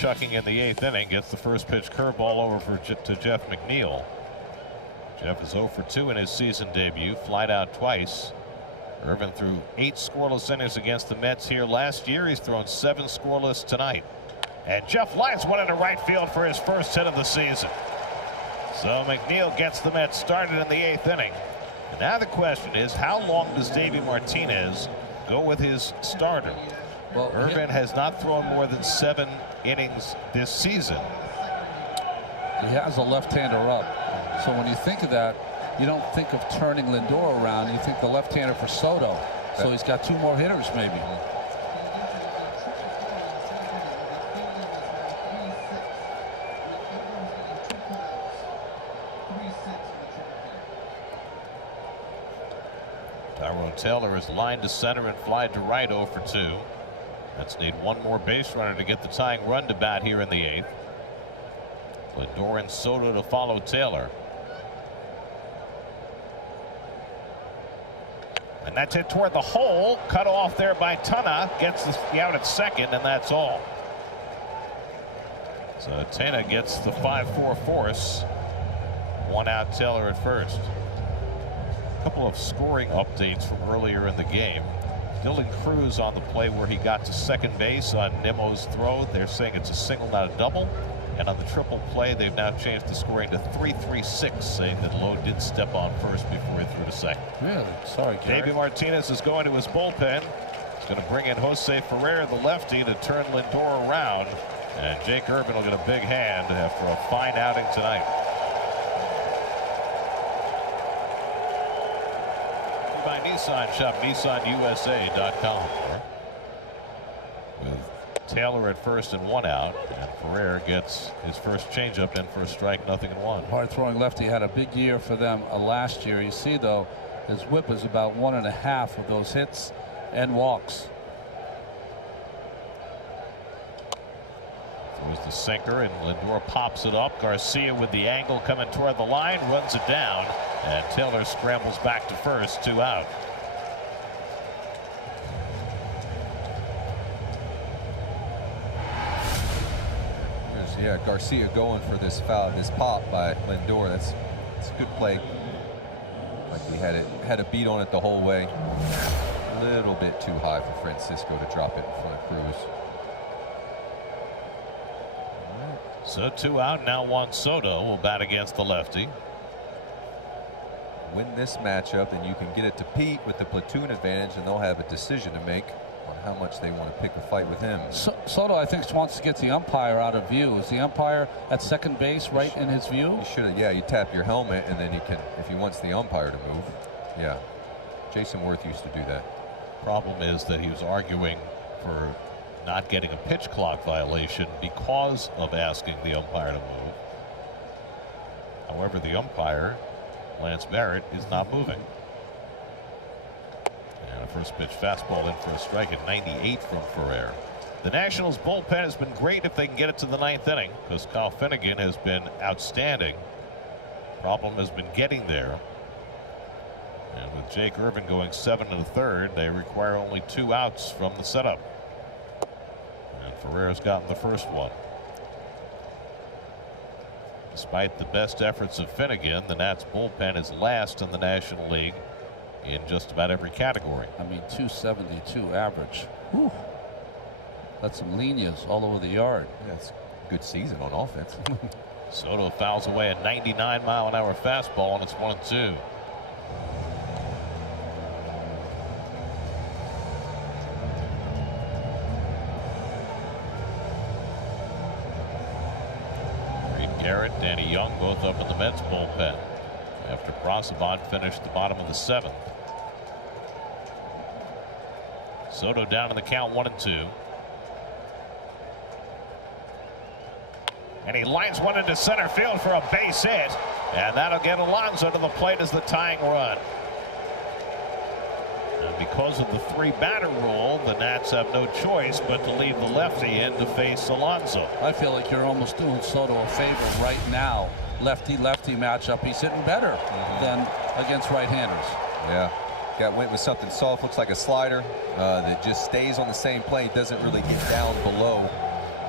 chucking in the 8th inning. Gets the first pitch curveball over to Jeff McNeil. Jeff is 0 for 2 in his season debut. Flied out twice. Irvin threw 8 scoreless innings against the Mets here last year. He's thrown 7 scoreless tonight. And Jeff lines one into right field for his first hit of the season. So McNeil gets the Mets started in the 8th inning. And now the question is, how long does Davey Martinez go with his starter? Well, Irvin has not thrown more than 7 innings this season. He has a left-hander up. So when you think of that, you don't think of turning Lindor around. You think the left-hander for Soto. So he's got 2 more hitters maybe. Tyrone Taylor is lined to center and flied to right 0 for 2. Mets need 1 more base runner to get the tying run to bat here in the 8th. Lindor and Soto to follow Taylor. And that's hit toward the hole. Cut off there by Tana. Gets the out at second, and that's all. So Tana gets the 5-4 force. 1 out, Taylor at first. A couple of scoring updates from earlier in the game. Dylan Cruz on the play where he got to second base on Nimmo's throw. They're saying it's a single, not a double. And on the triple play, they've now changed the scoring to 3-3-6, saying that Lowe did step on first before he threw to second. Really? Sorry, Gary. Davey Martinez is going to his bullpen. He's going to bring in Jose Ferrer, the lefty, to turn Lindor around. And Jake Irvin will get a big hand after a fine outing tonight. By Nissan, shop NissanUSA.com. With Taylor at first and 1 out, and Ferrer gets his first changeup in for a strike, 0-1. Hard throwing lefty had a big year for them last year. You see though, his whip is about 1.5 of those hits and walks. Throws the sinker and Lindor pops it up. Garcia with the angle coming toward the line, runs it down, and Taylor scrambles back to first, 2 out. Yeah, Garcia going for this foul, this pop by Lindor. That's a good play. Like he had a beat on it the whole way. A little bit too high for Francisco to drop it in front of Cruz. So 2 out, now Juan Soto will bat against the lefty. Win this matchup, and you can get it to Pete with the platoon advantage, and they'll have a decision to make on how much they want to pick a fight with him. Soto, I think, wants to get the umpire out of view. Is the umpire at second base right in his view? You should have. Yeah, you tap your helmet, and then you can, if he wants the umpire to move. Yeah, Jason Worth used to do that. Problem is that he was arguing for not getting a pitch clock violation because of asking the umpire to move. However, the umpire, Lance Barrett, is not moving. And a first pitch fastball in for a strike at 98 from Ferrer. The Nationals bullpen has been great if they can get it to the 9th inning, because Kyle Finnegan has been outstanding. Problem has been getting there. And with Jake Irvin going 7 1/3, they require only 2 outs from the setup. And Ferrer's gotten the first one. Despite the best efforts of Finnegan, the Nats bullpen is last in the National League in just about every category. I mean, 272 average. Whew. That's some lenias all over the yard. Yeah, it's a good season on offense. Soto fouls away a 99-mile-an-hour fastball, and it's 1-2. Garrett, Danny Young, both up in the Mets bullpen after Brosabon finished the bottom of the 7th. Soto down in the count, 1-2. And he lines one into center field for a base hit, and that'll get Alonso to the plate as the tying run. And because of the 3-batter rule, the Nats have no choice but to leave the lefty in to face Alonso. I feel like you're almost doing Soto a favor right now. Lefty-lefty matchup. He's hitting better than against right-handers. Yeah. Went with something soft, looks like a slider that just stays on the same plane, doesn't really get down below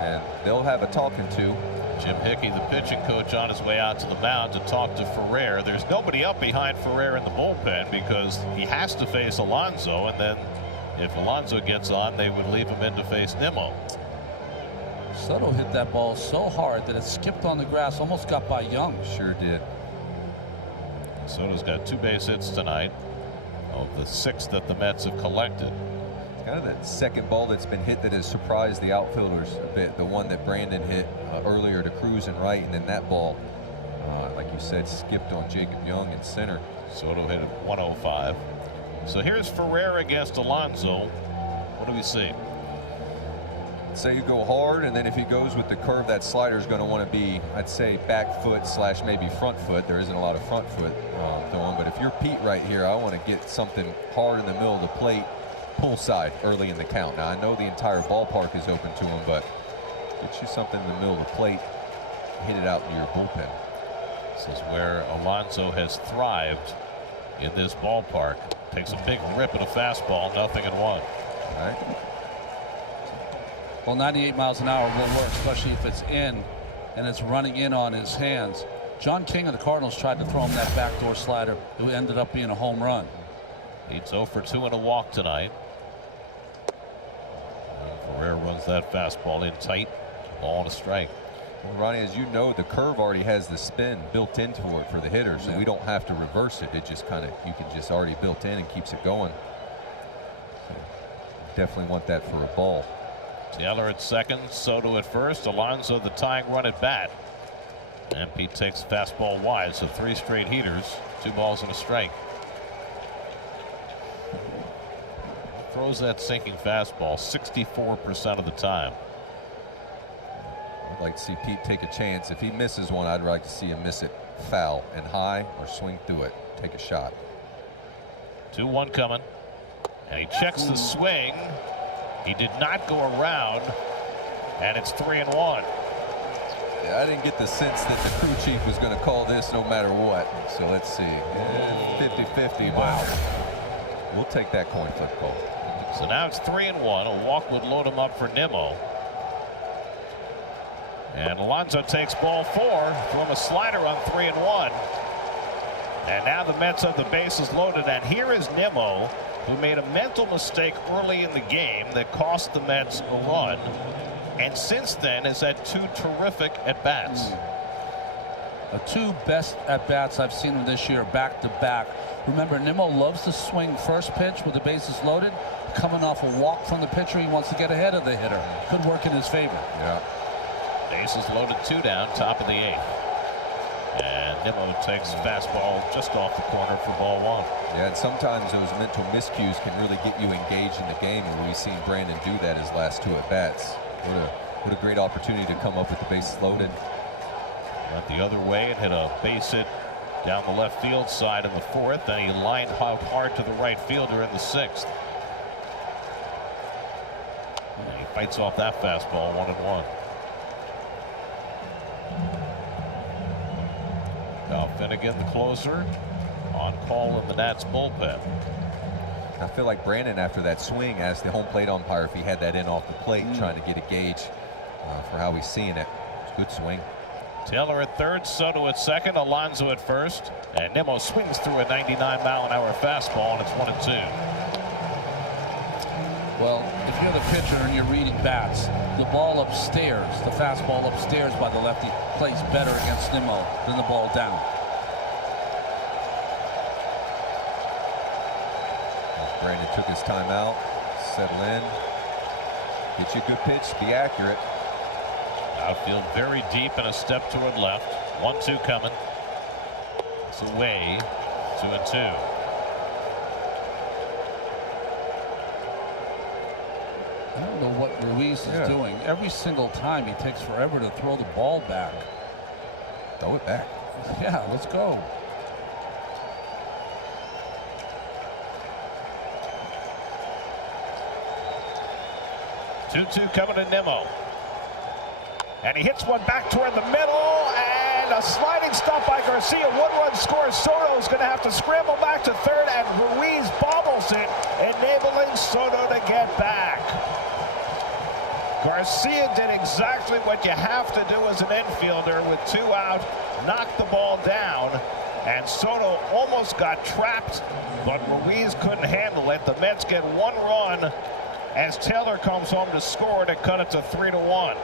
and they'll have a talking to. Jim Hickey, the pitching coach, on his way out to the mound to talk to Ferrer. There's nobody up behind Ferrer in the bullpen because he has to face Alonso, and then if Alonso gets on, they would leave him in to face Nimmo. Soto hit that ball so hard that it skipped on the grass, almost got by Young. Sure did. Soto's got 2 base hits tonight of the 6 that the Mets have collected. Kind of that second ball that's been hit that has surprised the outfielders a bit. The one that Brandon hit earlier to Cruz and right, and then that ball, like you said, skipped on Jacob Young in center. Soto hit at 105. So here's Ferrer against Alonso. What do we see? Say you go hard, and then if he goes with the curve, that slider is going to want to be, I'd say, back foot / maybe front foot. There isn't a lot of front foot throwing, but if you're Pete right here, I want to get something hard in the middle of the plate, pull side early in the count. Now, I know the entire ballpark is open to him, but get you something in the middle of the plate, hit it out to your bullpen. This is where Alonso has thrived in this ballpark. Takes a big rip at a fastball, 0-1. All right. Well, 98 miles an hour will work, especially if it's in and it's running in on his hands. John King of the Cardinals tried to throw him that backdoor slider. It ended up being a home run. He's 0 for 2 and a walk tonight. And Ferrer runs that fastball in tight. Ball and a strike. Well, Ronnie, as you know, the curve already has the spin built into it for the hitter, so we don't have to reverse it. It just kind of, you can just already built in and keeps it going. So definitely want that for a ball. Taylor at second, Soto at first, Alonso the tying run at bat. And Pete takes fastball wide, so 3 straight heaters, 2 balls and a strike. Throws that sinking fastball 64% of the time. I'd like to see Pete take a chance. If he misses one, I'd like to see him miss it foul and high or swing through it. Take a shot. 2-1 coming. And he checks the swing. He did not go around. And it's 3-1. Yeah, I didn't get the sense that the crew chief was going to call this no matter what. So let's see. 50-50. Wow. We'll take that coin flip call. So now it's 3-1. A walk would load him up for Nimmo. And Alonso takes ball 4. Throw him a slider on 3-1. And now the Mets have the bases loaded. And here is Nimmo, who made a mental mistake early in the game that cost the Mets a run. And since then has had 2 terrific at-bats. The 2 best at-bats I've seen him this year back-to-back. Remember, Nimmo loves to swing first pitch with the bases loaded. Coming off a walk from the pitcher, he wants to get ahead of the hitter. Could work in his favor. Yeah. Bases loaded, 2 down, top of the 8th. And Nimmo takes fastball just off the corner for ball 1. Yeah, and sometimes those mental miscues can really get you engaged in the game, and we've seen Brandon do that his last 2 at-bats. What a great opportunity to come up with the bases loaded. Went the other way and hit a base hit down the left field side in the 4th, and he lined out hard to the right fielder in the 6th. And he fights off that fastball, 1-1. Now Finnegan, the closer, on call in the Nats bullpen. I feel like Brandon, after that swing, asked the home plate umpire if he had that in off the plate, trying to get a gauge for how he's seeing it. It's a good swing. Taylor at third, Soto at second, Alonso at first, and Nimmo swings through a 99-mile-an-hour fastball, and it's 1-2. Well, if you're the pitcher and you're reading bats, the ball upstairs, the fastball upstairs by the lefty, plays better against Nimmo than the ball down. Brandon took his time out, settle in, get you a good pitch, be accurate. Outfield very deep and a step toward left. 1-2 coming. It's away. 2-2. I don't know what Ruiz is doing. Every single time he takes forever to throw the ball back. Throw it back. Yeah, let's go. Two coming to Nimmo. And he hits one back toward the middle, and a sliding stop by Garcia. 1-run score. Soto's going to have to scramble back to third, and Ruiz bobbles it, enabling Soto to get back. Garcia did exactly what you have to do as an infielder with 2 out, knocked the ball down, and Soto almost got trapped, but Ruiz couldn't handle it. The Mets get 1 run as Taylor comes home to score to cut it to 3-1.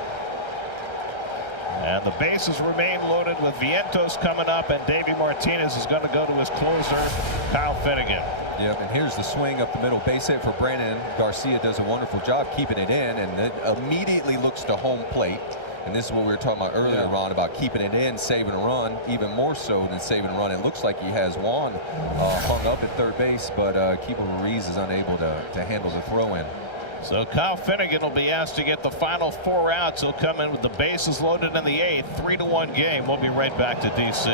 And the bases remain loaded with Vientos coming up, and Davey Martinez is going to go to his closer, Kyle Finnegan. Yep, and here's the swing up the middle, base hit for Brandon. Garcia does a wonderful job keeping it in, and it immediately looks to home plate. And this is what we were talking about earlier, Ron, about keeping it in, saving a run, even more so than saving a run. It looks like he has Juan hung up at third base, but Keeper Ruiz is unable to handle the throw-in. So Kyle Finnegan will be asked to get the final 4 outs. He'll come in with the bases loaded in the 8th, 3-1 game. We'll be right back to D.C.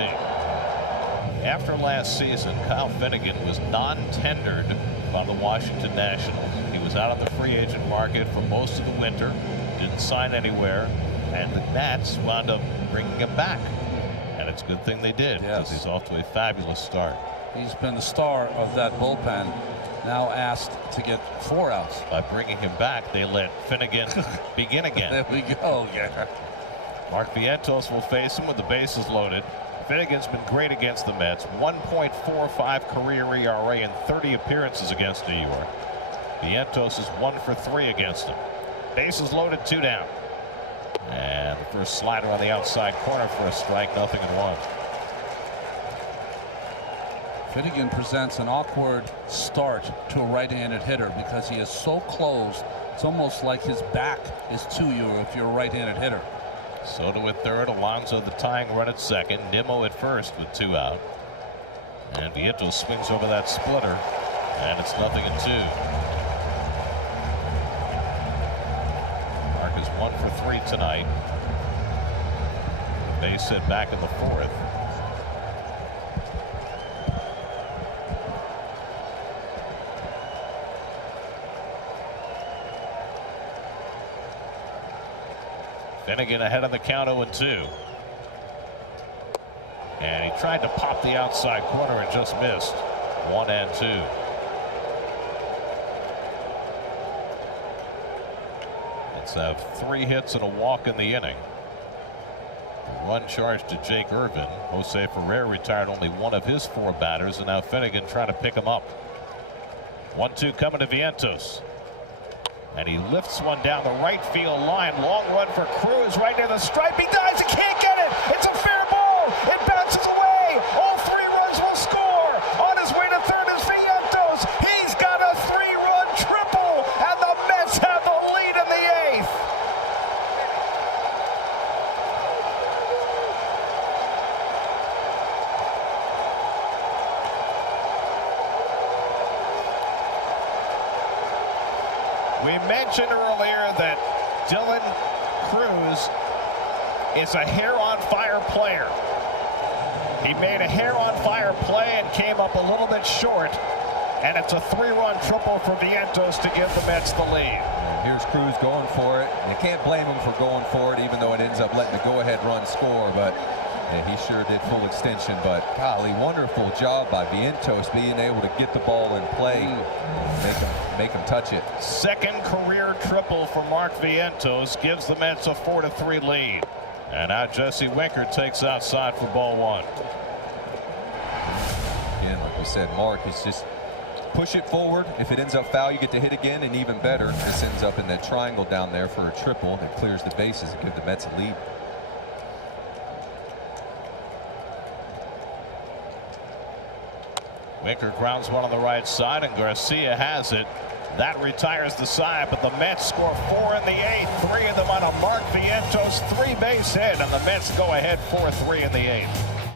After last season, Kyle Finnegan was non-tendered by the Washington Nationals. He was out on the free agent market for most of the winter, didn't sign anywhere, and the Nats wound up bringing him back. And it's a good thing they did, because he's off to a fabulous start. He's been the star of that bullpen, now asked to get 4 outs. By bringing him back, they let Finnegan begin again. There we go. Yeah. Mark Vientos will face him with the bases loaded. Finnegan's been great against the Mets, 1.45 career ERA in 30 appearances against New York. Vientos is 1 for 3 against him. Bases loaded, 2 down. And the first slider on the outside corner for a strike, 0-1. Finnegan presents an awkward start to a right-handed hitter because he is so close. It's almost like his back is to you if you're a right-handed hitter. Soto at third, Alonso the tying run at second, Nimmo at first with 2 out. And Vientos swings over that splitter, and it's 0-2. Mark is 1 for 3 tonight. Base hit back in the 4th. Finnegan ahead on the count, 0-2. And he tried to pop the outside corner and just missed. 1-2. Let's have 3 hits and a walk in the inning. A run charged to Jake Irvin. Jose Ferrer retired only 1 of his 4 batters, and now Finnegan trying to pick him up. 1-2 coming to Vientos. And he lifts one down the right field line. Long run for Cruz right near the stripe. He dives. He can't get it. It's a fair ball. It bounces away. All 3 runs will score. On his way to third is Vientos. He's got a 3-run triple. And the Mets have the lead in the 8th. We mentioned earlier that Dylan Cruz is a hair-on-fire player. He made a hair-on-fire play and came up a little bit short, and it's a 3-run triple for Vientos to give the Mets the lead. And here's Cruz going for it. You can't blame him for going for it, even though it ends up letting the go-ahead run score, but he sure did full extension. But golly, wonderful job by Vientos being able to get the ball in play, make him touch it. Second career triple for Mark Vientos gives the Mets a 4-3 lead. And now Jesse Winker takes outside for ball 1. Again, like we said, Mark is just push it forward. If it ends up foul, you get to hit again, and even better, this ends up in that triangle down there for a triple that clears the bases and give the Mets a lead. Winker grounds one on the right side, and Garcia has it. That retires the side, but the Mets score 4 in the 8th, 3 of them on a Mark Vientos 3-base hit, and the Mets go ahead 4-3 in the 8th.